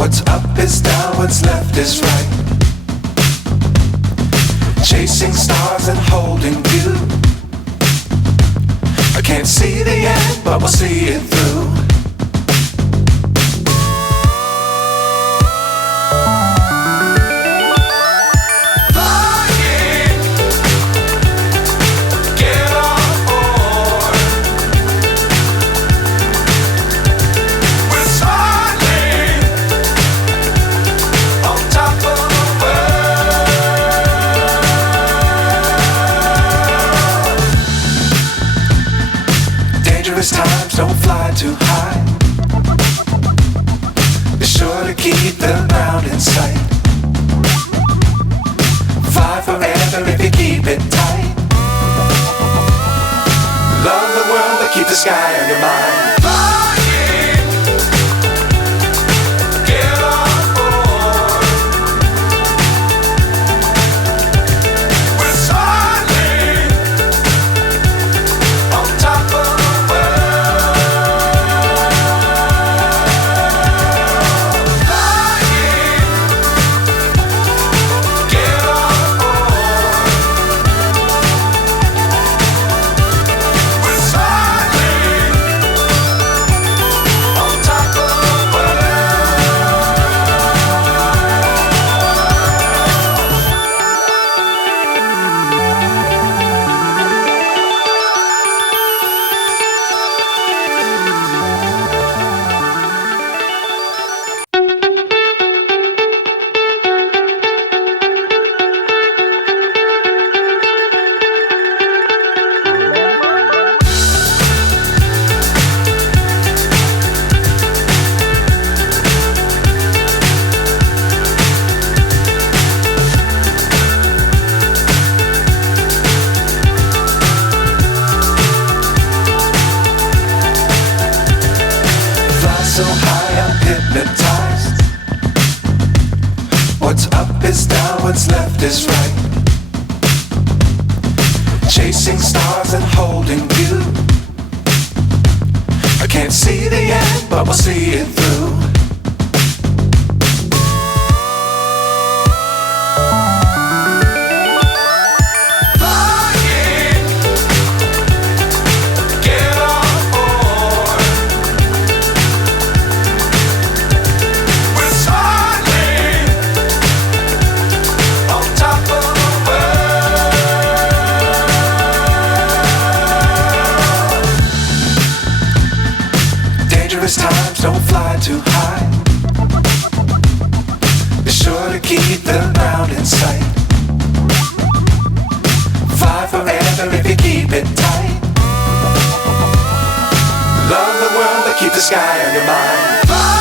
What's up is down, what's left is right. Chasing stars and holding you. I can't see the end, but we'll see it through. Times don't fly too high. Be sure to keep the ground in sight. Fly forever if you keep it tight. Love the world but keep the sky on your mind. So high I'm hypnotized. What's up is down, what's left is right. Chasing stars and holding you. I can't see the end, but we'll see it through. Times don't fly too high. Be sure to keep the ground in sight. Fly forever if you keep it tight. Love the world but keep the sky on your mind.